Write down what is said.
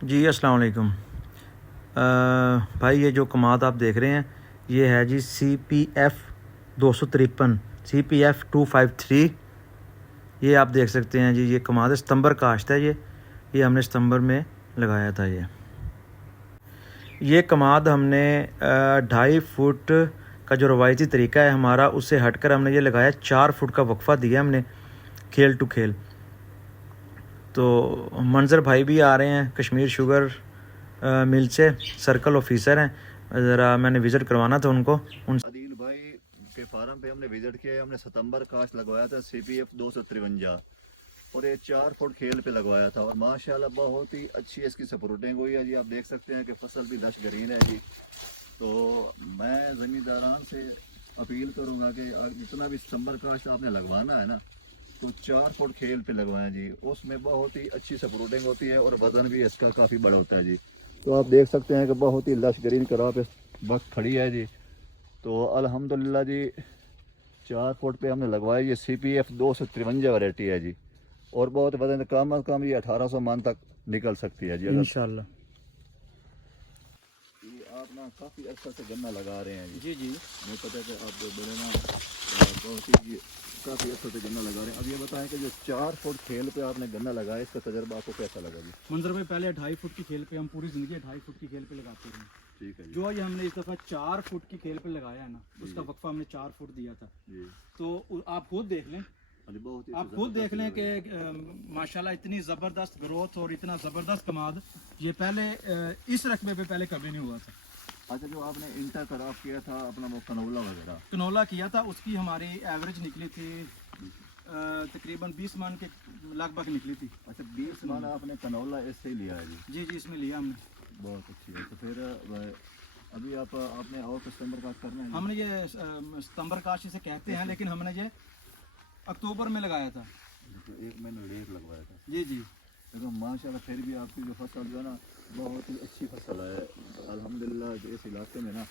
जी अस्सलाम वालेकुम। भाई ये जो कमाद आप देख रहे हैं ये है जी CPF 253 CPF 253। ये आप देख सकते हैं जी, ये कमाद सितंबर काश्त है। ये हमने सितंबर में लगाया था। ये कमाद हमने 2.5 फुट का जो रवायती तरीका है हमारा, उससे हटकर हमने ये लगाया। 4 फुट का वक्फ़ा दिया हमने खेल टू खेल। तो मंजर भाई भी आ रहे हैं कश्मीर शुगर मिल से, सर्कल ऑफिसर हैं। ज़रा मैंने विज़िट करवाना था उनको। अदील भाई के फार्म पे हमने विजिट किया। हमने सितंबर काश्त लगवाया था CPF 253 और ये 4 फुट खेल पे लगवाया था और माशाल्लाह बहुत ही अच्छी इसकी सपोर्टिंग हुई है जी। आप देख सकते हैं कि फसल भी लश ग्रीन है जी। तो मैं ज़मींदारान से अपील करूँगा कि जितना भी सितंबर काश्त आपने लगवाना है ना, तो 4 फुट खेल पे लगवाएं जी। उसमें बहुत ही अच्छी सपोर्टिंग होती है और वजन भी इसका काफ़ी बड़ा होता है जी। तो आप देख सकते हैं कि बहुत ही लश ग्रीन क्रॉप इस वक्त खड़ी है जी। तो अल्हम्दुलिल्लाह जी 4 फुट पे हमने लगवाया। ये CPF 253 वैरायटी है जी और बहुत वजन कम अज कम ये 1800 मन तक निकल सकती है जी। अगर इंशाल्लाह। ये आप ना काफ़ी अच्छा से गन्ना लगा रहे हैं जी। जी जी। मुझे पता है कि आप बड़े ना बहुत ही काफ़ी अच्छा से गन्ना लगा रहे हैं। अब ये बताएं कि जो 4 फुट खेल पे आपने गन्ना लगाया, इसका तजर्बा आपको कैसा लगा जी? मंजर भाई, पहले 2.5 फुट की खेल पे हम पूरी ज़िंदगी 2.5 फुट की खेल पे लगाते रहे। ठीक है जी। जो ये हमने इस दफ़ा 4 फुट की खेल पे लगाया है ना, उसका वक्फा हमने 4 फुट दिया था। जी तो आप खुद देख लें, बहुत ही आप खुद देख लें कि माशाल्लाह इतनी ज़बरदस्त ग्रोथ और इतना ज़बरदस्त कमाद ये पहले इस रकबे पे पहले कभी नहीं हुआ था। अच्छा, जो आपने इंटर क्रॉप किया था अपना वो कनौला वगैरह कनौला किया था, उसकी हमारी एवरेज निकली थी तकरीबन 20 मन के लगभग निकली थी। अच्छा, 20 मन आपने कनौला इससे ही लिया है जी? जी जी, इसमें लिया हमने। बहुत अच्छी है। तो फिर अभी आपने और सितंबर काश्त करना है? हमने ये सितंबर काश्त इसे कहते हैं, लेकिन हमने ये अक्टूबर में लगाया था। तो 1 महीना लेट लगवाया था जी जी। लेकिन माशाल्लाह फिर भी आपकी जो फसल जो है ना बहुत ही अच्छी फसल है अल्हम्दुलिल्लाह। इस इलाके में ना